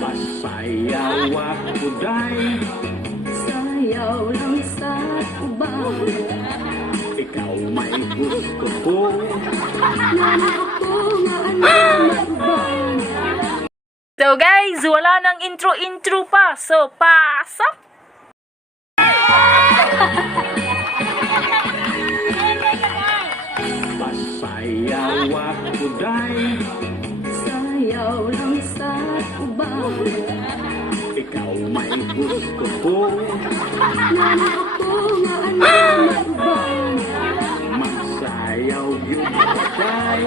Pasayaw ako day, Sayaw lang sa ubang, ikaw may gusto ko. nan ako nga anamagubang. So guys, wala nang intro pa. So, pasok! Pasayaw ako day, Sayaw lang sa ubang, ikaw may gusto ko. nan ako nga anamagubang. Masayaw yung patay,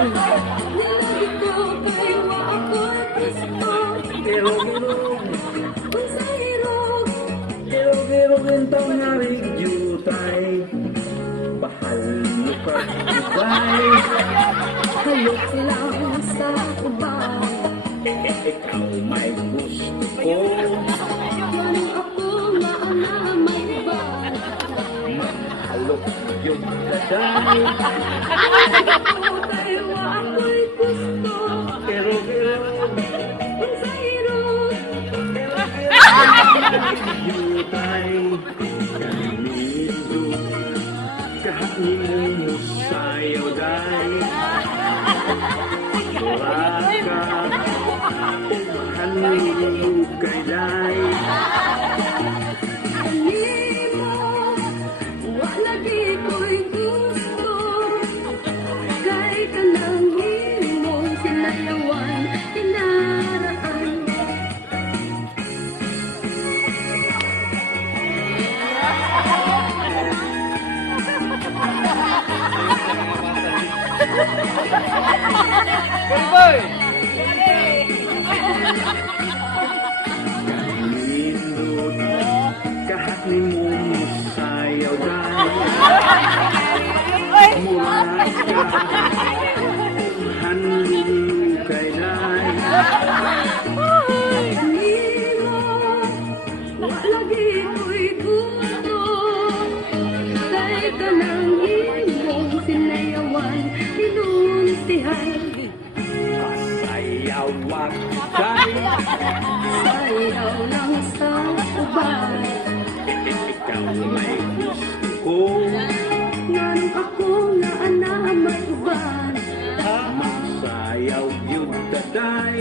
Ikaw kay wa ako'y gusto, irog-irog, kung sa hirog, irog-irog yung tangaring jutay. Bahal mo ka kubay, halok lang sa ubang. ikaw may gusto ko. Nan ako nga anamagubang. Mahalok yung patay, Ikaw kay wa ako'y gusto, irog-irog, kung sa hirog, jutay. Kanino kahit ni mo sayaw day, Waka hanulukay day. Kanimo, wa lagi ko'y gusto, kay kanang imong sinayawan, inaraan. Kanindot kahit ni mo sayaw day, mula ka hanulukay day. Kanimo, wa lagi ko'y gusto, kay kanang imong sinayawan, inunsihan. Pasayaw ako day, Sayaw lang sa ubang, ikaw may gusto ko. nan ako nga anamagubang. Masayaw yung daday,